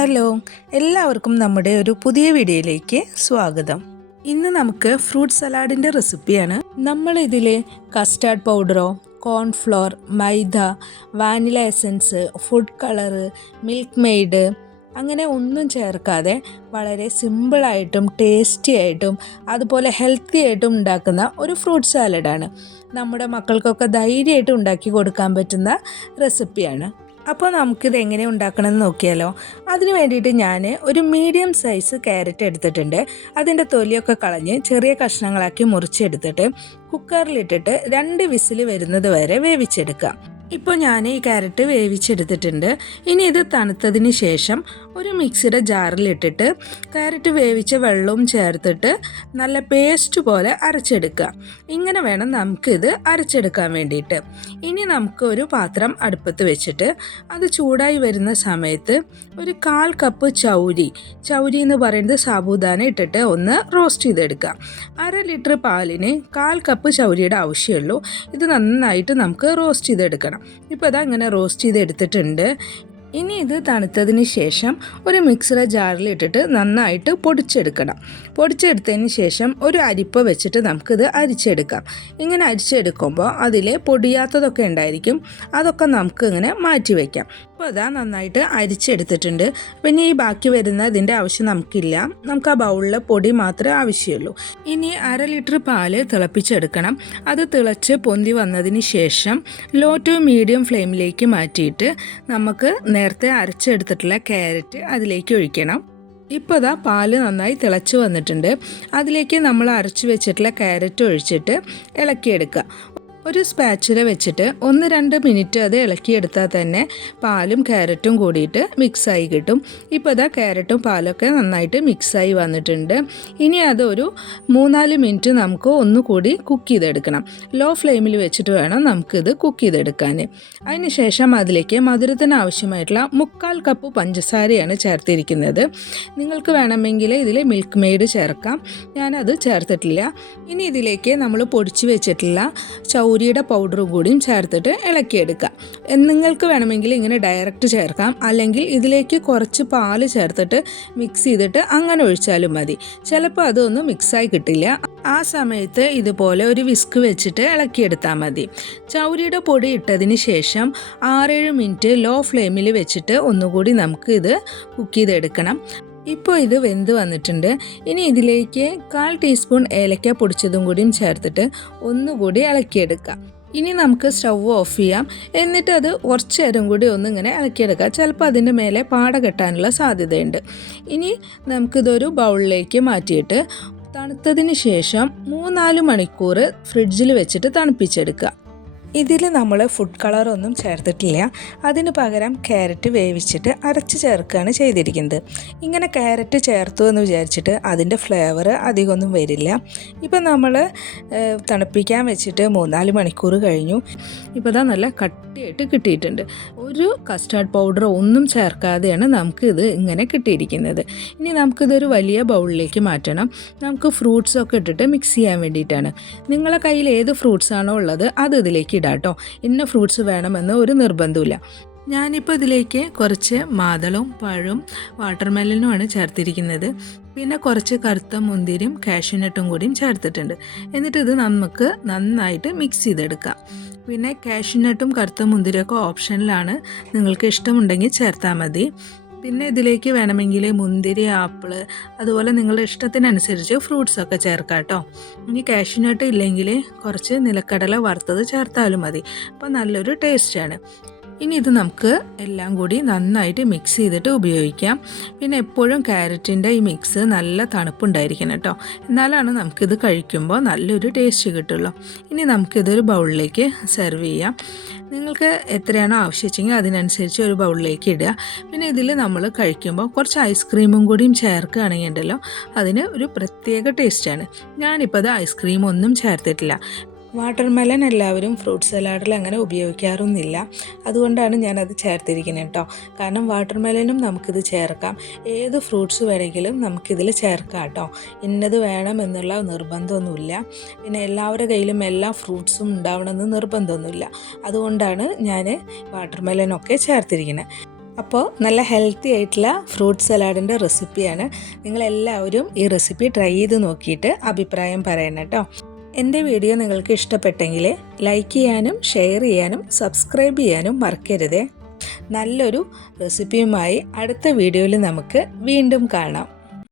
Hello എല്ലാവർക്കും നമ്മുടെ ഒരു പുതിയ വീഡിയോയിലേക്ക് സ്വാഗതം. ഇന്ന് നമുക്ക് ഫ്രൂട്ട് സലാഡിന്റെ റെസിപ്പിയാണ്. നമ്മൾ ഇതിൽ custard പൗഡറോ cornflour maida vanilla essence food colour milkmaid അങ്ങനെ ഒന്നും ചേർക്കാതെ വളരെ സിമ്പിളായിട്ടും ടേസ്റ്റി ആയിട്ടും അതുപോലെ ഹെൽത്തി ആയിട്ടും ഉണ്ടാക്കുന്ന ഒരു ഫ്രൂട്ട് സാലഡാണ്. നമ്മുടെ മക്കൾക്കൊക്കെ ധൈര്യമായിട്ട് ഉണ്ടാക്കി കൊടുക്കാൻ പറ്റുന്ന റെസിപ്പിയാണ്. അപ്പോൾ നമുക്കിത് എങ്ങനെ ഉണ്ടാക്കണമെന്ന് നോക്കിയാലോ. അതിന് വേണ്ടിയിട്ട് ഞാൻ ഒരു മീഡിയം സൈസ് ക്യാരറ്റ് എടുത്തിട്ടുണ്ട്. അതിന്റെ തൊലിയൊക്കെ കളഞ്ഞ് ചെറിയ കഷ്ണങ്ങളാക്കി മുറിച്ചെടുത്തിട്ട് കുക്കറിലിട്ടിട്ട് രണ്ട് വിസിൽ വരുന്നത് വരെ വേവിച്ചെടുക്കാം ഇപ്പോൾ ഞാൻ ഈ ക്യാരറ്റ് വേവിച്ചെടുത്തിട്ടുണ്ട്. ഇനി ഇത് തണുത്തതിന് ശേഷം ഒരു മിക്സിയുടെ ജാറിലിട്ടിട്ട് ക്യാരറ്റ് വേവിച്ച വെള്ളവും ചേർത്തിട്ട് നല്ല പേസ്റ്റ് പോലെ അരച്ചെടുക്കുക. ഇങ്ങനെ വേണം നമുക്കിത് അരച്ചെടുക്കാൻ വേണ്ടിയിട്ട്. ഇനി നമുക്ക് ഒരു പാത്രം അടുപ്പത്ത് വെച്ചിട്ട് അത് ചൂടായി വരുന്ന സമയത്ത് ഒരു കാൽ കപ്പ് ചൗരി ചൗരി എന്ന് പറയുന്നത് സാബുദാന ഇട്ടിട്ട് ഒന്ന് റോസ്റ്റ് ചെയ്തെടുക്കുക. അര ലിറ്റർ പാലിന് കാൽ കപ്പ് ചൗരിയുടെ ആവശ്യമുള്ളൂ. ഇത് നന്നായിട്ട് നമുക്ക് റോസ്റ്റ് ചെയ്തെടുക്കണം. ഇപ്പോൾ അത് അങ്ങനെ റോസ്റ്റ് ചെയ്തെടുത്തിട്ടുണ്ട് ഇനി ഇത് തണുത്തതിന് ശേഷം ഒരു മിക്സറ ജാറിൽ ഇട്ടിട്ട് നന്നായിട്ട് പൊടിച്ചെടുക്കണം. പൊടിച്ചെടുത്തതിന് ശേഷം ഒരു അരിപ്പ വെച്ചിട്ട് നമുക്കിത് അരിച്ചെടുക്കാം. ഇങ്ങനെ അരിച്ചെടുക്കുമ്പോൾ അതിൽ പൊടിയാത്തതൊക്കെ ഉണ്ടായിരിക്കും. അതൊക്കെ നമുക്ക് ഇങ്ങനെ മാറ്റി വയ്ക്കാം അപ്പോൾ അതാ നന്നായിട്ട് അരിച്ചെടുത്തിട്ടുണ്ട്. പിന്നെ ഈ ബാക്കി വരുന്ന ഇതിന്റെ ആവശ്യം നമുക്കില്ല. നമുക്ക് ആ ബൗളിൽ പൊടി മാത്രമേ ആവശ്യമുള്ളൂ. ഇനി അര ലിറ്റർ പാൽ തിളപ്പിച്ചെടുക്കണം. അത് തിളച്ച് പൊന്തി വന്നതിന് ശേഷം ലോ ടു മീഡിയം ഫ്ലെയിമിലേക്ക് മാറ്റിയിട്ട് നമുക്ക് നേരത്തെ അരച്ചെടുത്തിട്ടുള്ള ക്യാരറ്റ് അതിലേക്ക് ഒഴിക്കണം. ഇപ്പോൾ ഇതാ പാൽ നന്നായി തിളച്ച് വന്നിട്ടുണ്ട്. അതിലേക്ക് നമ്മൾ അരച്ച് വെച്ചിട്ടുള്ള ക്യാരറ്റ് ഒഴിച്ചിട്ട് ഇളക്കിയെടുക്കുക. ഒരു സ്പാച്ചില വെച്ചിട്ട് ഒന്ന് രണ്ട് മിനിറ്റ് അത് ഇളക്കിയെടുത്താൽ തന്നെ പാലും ക്യാരറ്റും കൂടിയിട്ട് മിക്സായി കിട്ടും. ഇപ്പോൾ ഇതാ ക്യാരറ്റും പാലൊക്കെ നന്നായിട്ട് മിക്സായി വന്നിട്ടുണ്ട്. ഇനി അതൊരു മൂന്നാൽ മിനിറ്റ് നമുക്ക് ഒന്നുകൂടി കുക്ക് ചെയ്തെടുക്കണം. ലോ ഫ്ലെയിമിൽ വെച്ചിട്ട് വേണം നമുക്കിത് കുക്ക് ചെയ്തെടുക്കാൻ അതിന് ശേഷം അതിലേക്ക് മധുരത്തിന് ആവശ്യമായിട്ടുള്ള മുക്കാൽ കപ്പ് പഞ്ചസാരയാണ് ചേർത്തിരിക്കുന്നത്. നിങ്ങൾക്ക് വേണമെങ്കിൽ ഇതിൽ മിൽക്ക് മെയ്ഡ് ചേർക്കാം. ഞാനത് ചേർത്തിട്ടില്ല. ഇനി ഇതിലേക്ക് നമ്മൾ പൊടിച്ച് വെച്ചിട്ടുള്ള ചൗരിയുടെ പൗഡറും കൂടിയും ചേർത്തിട്ട് ഇളക്കിയെടുക്കാം നിങ്ങൾക്ക് വേണമെങ്കിൽ ഇങ്ങനെ ഡയറക്റ്റ് ചേർക്കാം. അല്ലെങ്കിൽ ഇതിലേക്ക് കുറച്ച് പാൽ ചേർത്തിട്ട് മിക്സ് ചെയ്തിട്ട് അങ്ങനെ ഒഴിച്ചാലും മതി. ചിലപ്പോൾ അതൊന്നും മിക്സായി കിട്ടില്ല. ആ സമയത്ത് ഇതുപോലെ ഒരു വിസ്ക് വെച്ചിട്ട് ഇളക്കിയെടുത്താൽ മതി. ചൗരിയുടെ പൊടി ഇട്ടതിന് ശേഷം ആറേഴ് മിനിറ്റ് ലോ ഫ്ലെയിമിൽ വെച്ചിട്ട് ഒന്നുകൂടി നമുക്ക് ഇത് കുക്ക് ചെയ്തെടുക്കണം. ഇപ്പോൾ ഇത് വെന്ത് വന്നിട്ടുണ്ട്. ഇനി ഇതിലേക്ക് കാൽ ടീസ്പൂൺ ഏലക്ക പൊടിച്ചതും കൂടിയും ചേർത്തിട്ട് ഒന്നുകൂടി ഇളക്കിയെടുക്കാം. ഇനി നമുക്ക് സ്റ്റവ് ഓഫ് ചെയ്യാം. എന്നിട്ട് അത് കുറച്ച് നേരം കൂടി ഒന്ന് ഇങ്ങനെ ഇളക്കിയെടുക്കാം. ചിലപ്പോൾ അതിന്റെ മേലെ പാട കെട്ടാനുള്ള സാധ്യതയുണ്ട്. ഇനി നമുക്കിതൊരു ബൗളിലേക്ക് മാറ്റിയിട്ട് തണുത്തതിന് ശേഷം മൂന്നാൽ മണിക്കൂർ ഫ്രിഡ്ജിൽ വെച്ചിട്ട് തണുപ്പിച്ചെടുക്കുക ഇതിൽ നമ്മൾ ഫുഡ് കളറൊന്നും ചേർത്തിട്ടില്ല. അതിന് പകരം ക്യാരറ്റ് വേവിച്ചിട്ട് അരച്ച് ചേർക്കുകയാണ് ചെയ്തിരിക്കുന്നത്. ഇങ്ങനെ ക്യാരറ്റ് ചേർത്തു എന്ന് വിചാരിച്ചിട്ട് അതിന്റെ ഫ്ലേവർ അധികമൊന്നും വരില്ല. ഇപ്പം നമ്മൾ തണുപ്പിക്കാൻ വെച്ചിട്ട് മൂന്നാൽ മണിക്കൂർ കഴിഞ്ഞു. ഇപ്പോൾ ഇതാ നല്ല കട്ടിയായിട്ട് കിട്ടിയിട്ടുണ്ട്. ഒരു കസ്റ്റാർഡ് പൗഡർ ഒന്നും ചേർക്കാതെയാണ് നമുക്കിത് ഇങ്ങനെ കിട്ടിയിരിക്കുന്നത്. ഇനി നമുക്കിതൊരു വലിയ ബൗളിലേക്ക് മാറ്റണം. നമുക്ക് ഫ്രൂട്ട്സൊക്കെ ഇട്ടിട്ട് മിക്സ് ചെയ്യാൻ വേണ്ടിയിട്ടാണ്. നിങ്ങളെ കയ്യിൽ ഏത് ഫ്രൂട്ട്സ് ആണോ ഉള്ളത് അത് ഇതിലേക്ക് ഇടാം കേട്ടോ ഇന്ന ഫ്രൂട്ട്സ് വേണമെന്ന് ഒരു നിർബന്ധമില്ല ഞാനിപ്പോൾ ഇതിലേക്ക് കുറച്ച് മാതളവും പഴവും വാട്ടർമെലനുമാണ് ചേർത്തിരിക്കുന്നത്. പിന്നെ കുറച്ച് കറുത്ത മുന്തിരിയും കാഷ്യൂനട്ടും കൂടിയും ചേർത്തിട്ടുണ്ട്. എന്നിട്ട് ഇത് നമുക്ക് നന്നായിട്ട് മിക്സ് ചെയ്തെടുക്കാം. പിന്നെ കാഷ്യൂനട്ടും കറുത്ത മുന്തിരിയൊക്കെ ഓപ്ഷനിലാണ് നിങ്ങൾക്ക് ഇഷ്ടമുണ്ടെങ്കിൽ ചേർത്താൽ മതി. പിന്നെ ഇതിലേക്ക് വേണമെങ്കിൽ മുന്തിരി ആപ്പിൾ അതുപോലെ നിങ്ങളുടെ ഇഷ്ടത്തിനനുസരിച്ച് ഫ്രൂട്ട്സ് ഒക്കെ ചേർക്കാം കേട്ടോ. ഇനി കാഷ്യൂനട്ട് ഇല്ലെങ്കിൽ കുറച്ച് നിലക്കടല വറുത്തത് ചേർത്താലും മതി. അപ്പോൾ നല്ലൊരു ടേസ്റ്റാണ് ഇനി ഇത് നമുക്ക് എല്ലാം കൂടി നന്നായിട്ട് മിക്സ് ചെയ്തിട്ട് ഉപയോഗിക്കാം. പിന്നെ എപ്പോഴും ക്യാരറ്റിന്റെ ഈ മിക്സ് നല്ല തണുപ്പുണ്ടായിരിക്കണം കേട്ടോ. എന്നാലാണ് നമുക്കിത് കഴിക്കുമ്പോൾ നല്ലൊരു ടേസ്റ്റ് കിട്ടുള്ളൂ. ഇനി നമുക്കിതൊരു ബൗളിലേക്ക് സെർവ് ചെയ്യാം. നിങ്ങൾക്ക് എത്രയാണോ ആവശ്യിച്ചെങ്കിൽ അതിനനുസരിച്ച് ഒരു ബൗളിലേക്ക് ഇടുക. പിന്നെ ഇതിൽ നമ്മൾ കഴിക്കുമ്പോൾ കുറച്ച് ഐസ്ക്രീമും കൂടിയും ചേർക്കുകയാണെങ്കിൽ ഉണ്ടല്ലോ അതിന് ഒരു പ്രത്യേക ടേസ്റ്റാണ് ഞാനിപ്പോൾ അത് ഐസ്ക്രീം ഒന്നും ചേർത്തിട്ടില്ല. വാട്ടർമെലൻ എല്ലാവരും ഫ്രൂട്ട് സലാഡിൽ അങ്ങനെ ഉപയോഗിക്കാറൊന്നുമില്ല. അതുകൊണ്ടാണ് ഞാനത് ചേർത്തിരിക്കുന്നത് കേട്ടോ. കാരണം വാട്ടർമെലനും നമുക്കിത് ചേർക്കാം. ഏത് ഫ്രൂട്ട്സ് വേണമെങ്കിലും നമുക്കിതിൽ ചേർക്കാം കേട്ടോ. ഇന്നത് വേണം എന്നുള്ള നിർബന്ധമൊന്നുമില്ല. പിന്നെ എല്ലാവരുടെ കയ്യിലും എല്ലാ ഫ്രൂട്ട്സും ഉണ്ടാവണമെന്ന് നിർബന്ധമൊന്നുമില്ല. അതുകൊണ്ടാണ് ഞാൻ വാട്ടർമെലനൊക്കെ ചേർത്തിരിക്കുന്നത്. അപ്പോൾ നല്ല ഹെൽത്തി ആയിട്ടുള്ള ഫ്രൂട്ട് സലാഡിന്റെ റെസിപ്പിയാണ്. നിങ്ങളെല്ലാവരും ഈ റെസിപ്പി ട്രൈ ചെയ്ത് നോക്കിയിട്ട് അഭിപ്രായം പറയണം കേട്ടോ. എന്റെ വീഡിയോ നിങ്ങൾക്ക് ഇഷ്ടപ്പെട്ടെങ്കിൽ ലൈക്ക് ചെയ്യാനും ഷെയർ ചെയ്യാനും സബ്സ്ക്രൈബ് ചെയ്യാനും മറക്കരുതേ. നല്ലൊരു റെസിപ്പിയുമായി അടുത്ത വീഡിയോയിൽ നമുക്ക് വീണ്ടും കാണാം.